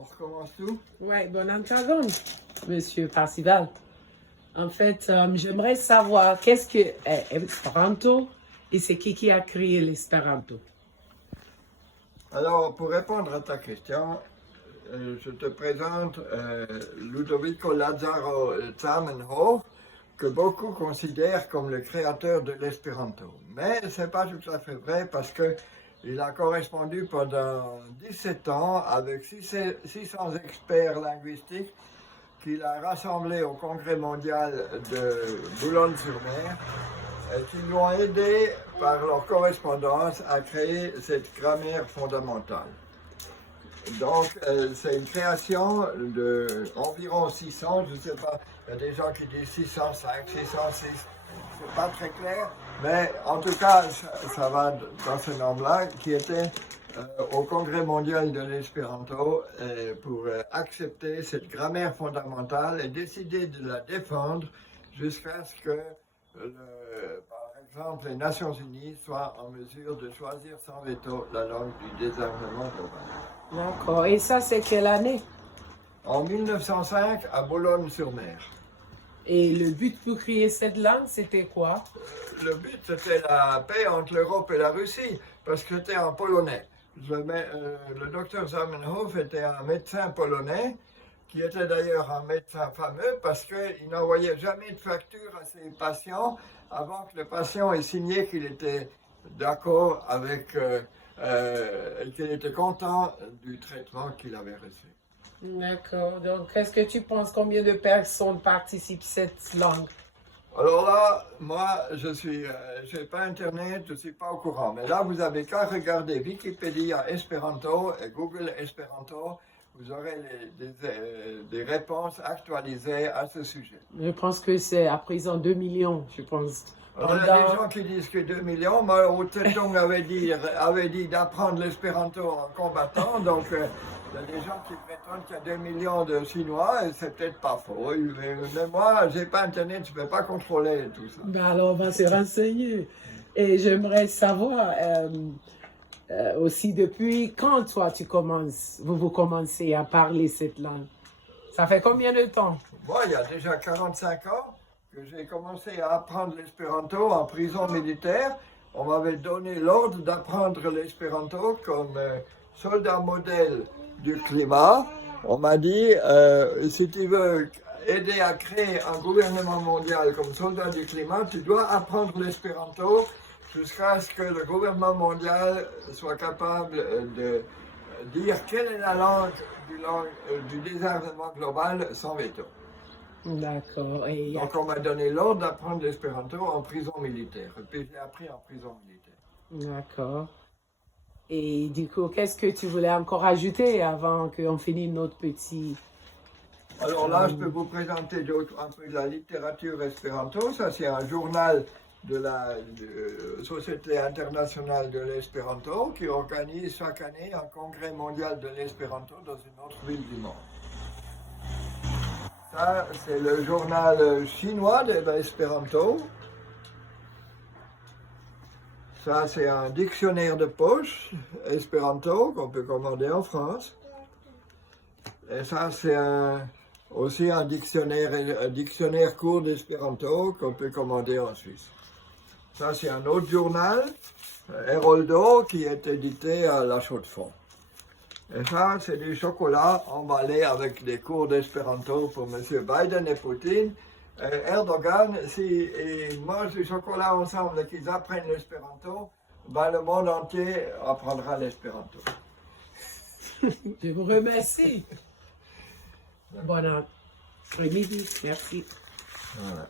On recommence tout? Oui, bon entendant, Monsieur Parcival. En fait, j'aimerais savoir qu'est-ce que est Esperanto et c'est qui a créé l'Esperanto. Alors, pour répondre à ta question, je te présente Ludovico Lazzaro Zamenhof, que beaucoup considèrent comme le créateur de l'espéranto. Mais ce n'est pas tout à fait vrai parce qu'il a correspondu pendant 17 ans avec 600 experts linguistiques qu'il a rassemblés au Congrès mondial de Boulogne-sur-Mer et qui lui ont aidé par leur correspondance à créer cette grammaire fondamentale. Donc, c'est une création d'environ 600, je ne sais pas, il y a des gens qui disent 605, 606, c'est pas très clair, mais en tout cas, ça va dans ce nombre-là, qui était au Congrès mondial de l'Espéranto pour accepter cette grammaire fondamentale et décider de la défendre jusqu'à ce que, par exemple, les Nations Unies soient en mesure de choisir sans veto la langue du désarmement global. D'accord. Et ça, c'est quelle année? En 1905, à Boulogne-sur-Mer. Et le but pour créer cette langue, c'était quoi? Le but, c'était la paix entre l'Europe et la Russie, parce que c'était en polonais. Le docteur Zamenhof était un médecin polonais, qui était d'ailleurs un médecin fameux, parce qu'il n'envoyait jamais de facture à ses patients avant que le patient ait signé qu'il était d'accord avec, qu'il était content du traitement qu'il avait reçu. D'accord. Donc, est-ce que tu penses combien de personnes participent à cette langue? Alors là, moi, je n'ai pas Internet, je ne suis pas au courant. Mais là, vous avez qu'à regarder Wikipédia Espéranto et Google Espéranto. Vous aurez des réponses actualisées à ce sujet. Je pense que c'est à présent 2 millions, je pense. Alors, il y a des gens qui disent que 2 millions. Mao Zedong avait dit d'apprendre l'espéranto en combattant. Donc, il y a des gens qui prétendent qu'il y a 2 millions de Chinois et c'est peut-être pas faux. Mais moi, j'ai pas Internet, je ne peux pas contrôler tout ça. Ben alors, on va se renseigner. Et j'aimerais savoir aussi depuis quand toi vous commencez à parler cette langue. Ça fait combien de temps? Moi, il y a déjà 45 ans que j'ai commencé à apprendre l'espéranto en prison militaire. On m'avait donné l'ordre d'apprendre l'espéranto comme soldat modèle du climat. On m'a dit, si tu veux aider à créer un gouvernement mondial comme soldat du climat, tu dois apprendre l'espéranto jusqu'à ce que le gouvernement mondial soit capable de dire quelle est la langue du désarmement global sans veto. D'accord. Donc on m'a donné l'ordre d'apprendre l'espéranto en prison militaire. Et puis je l'ai appris en prison militaire. D'accord. Et du coup, qu'est-ce que tu voulais encore ajouter avant qu'on finisse notre petit... Alors là, je peux vous présenter un peu de la littérature espéranto. Ça, c'est un journal de la Société internationale de l'espéranto qui organise chaque année un congrès mondial de l'espéranto dans une autre ville du monde. Ça, c'est le journal chinois de l'espéranto. Ça, c'est un dictionnaire de poche espéranto qu'on peut commander en France. Et ça, c'est aussi un dictionnaire court d'espéranto qu'on peut commander en Suisse. Ça, c'est un autre journal, Heroldo, qui est édité à La Chaux-de-Fonds. Et ça, c'est du chocolat emballé avec des cours d'espéranto pour M. Biden et Poutine. Erdogan, s'ils mangent du chocolat ensemble et qu'ils apprennent l'espéranto, ben le monde entier apprendra l'espéranto. Je vous remercie. Bon après-midi. Merci. Voilà.